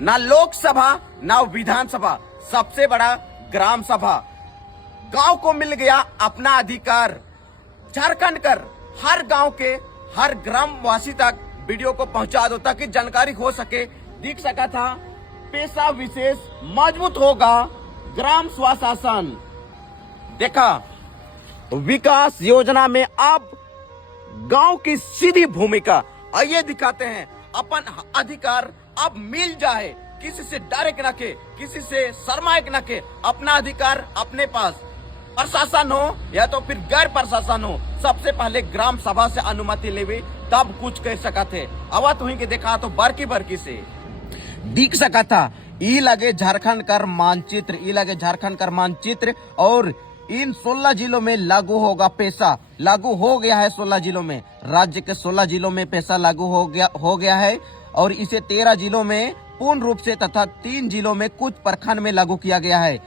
ना लोकसभा ना विधानसभा, सबसे बड़ा ग्राम सभा। गांव को मिल गया अपना अधिकार। झारखंड कर हर गांव के हर ग्रामवासी तक वीडियो को पहुंचा दो ताकि जानकारी हो सके। दिख सका था पेशा विशेष मजबूत होगा ग्राम स्वशासन। देखा विकास योजना में अब गांव की सीधी भूमिका। आइए दिखाते हैं अपन अधिकार अब मिल जाए, किसी से डरे न के, किसी से शर्माए न के, अपना अधिकार अपने पास। प्रशासन हो या तो फिर गैर प्रशासन हो, सबसे पहले ग्राम सभा से अनुमति लेवे तब कुछ कह सका थे। आवा तुही के देखा तो बरकी बरकी से दिख सका था। ई लगे झारखंड कर मानचित्र, ई लगे झारखंड कर मानचित्र और इन 16 जिलों में लागू होगा पेशा। लागू हो गया है 16 जिलों में, राज्य के 16 जिलों में पेशा लागू हो गया है और इसे 13 जिलों में पूर्ण रूप से तथा 3 जिलों में कुछ प्रखंड में लागू किया गया है।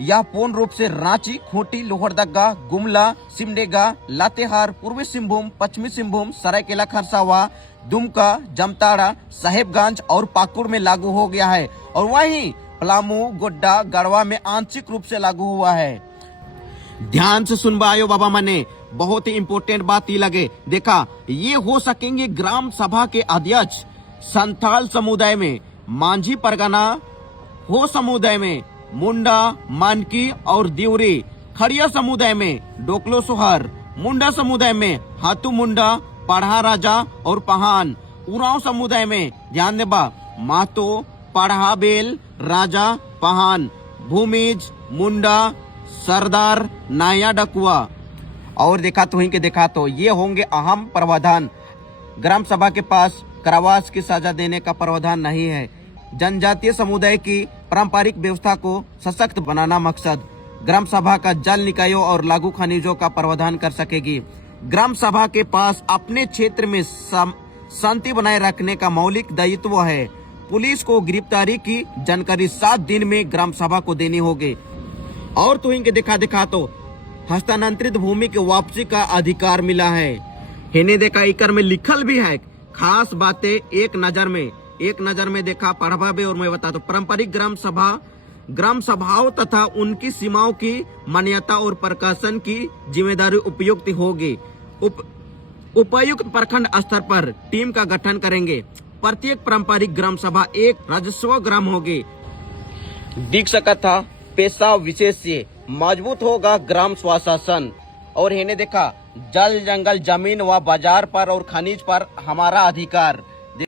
यह पूर्ण रूप से रांची, खूंटी, लोहरदगा, गुमला, सिमडेगा, लातेहार, पूर्वी सिंहभूम, पश्चिमी सिंहभूम, सरायकेला खरसावा, दुमका, जामताड़ा, साहेबगंज और पाकुड़ में लागू हो गया है और वहीं पलामू, गोड्डा, गढ़वा में आंशिक रूप से लागू हुआ है। ध्यान से सुनवायो बाबा मने, बहुत ही इंपोर्टेंट बात ये लगे। देखा ये हो सकेंगे ग्राम सभा के अध्यक्ष संथाल समुदाय में, मांझी परगना हो समुदाय में, मुंडा, मानकी और दिवरी, खड़िया समुदाय में डोकलो सोहर, मुंडा समुदाय में हाथू मुंडा, पढ़ा राजा और पहान, उरांव समुदाय में ध्यान देबा मातो, पढ़ा बेल, राजा, पहान, भूमिज, मुंडा, सरदार, नाया, डकुआ। और देखा तो वहीं के देखा तो ये होंगे अहम प्रावधान। ग्राम सभा के पास कारावास की सजा देने का प्रावधान नहीं है। जनजातीय समुदाय की पारंपरिक व्यवस्था को सशक्त बनाना मकसद। ग्राम सभा का जल निकायों और लागू खनिजों का प्रावधान कर सकेगी। ग्राम सभा के पास अपने क्षेत्र में शांति बनाए रखने का मौलिक दायित्व है। पुलिस को गिरफ्तारी की जानकारी 7 दिन में ग्राम सभा को देनी होगी। और तो इनके दिखा तो हस्तांतरित भूमि के वापसी का अधिकार मिला है। हिने देखा इकर में लिखल भी है खास बातें एक नजर में देखा पढ़वा भी। और मैं बता दो पारंपरिक ग्राम सभाओं तथा उनकी सीमाओं की मान्यता और प्रकाशन की जिम्मेदारी उपयुक्त होगी। उपायुक्त प्रखंड स्तर पर टीम का गठन करेंगे। प्रत्येक पारंपरिक ग्राम सभा एक राजस्व ग्राम होगी। दिख सका था पेशा विशेष से मजबूत होगा ग्राम स्वशासन। और इन्हें देखा जल, जंगल, जमीन व बाजार पर और खनिज पर हमारा अधिकार।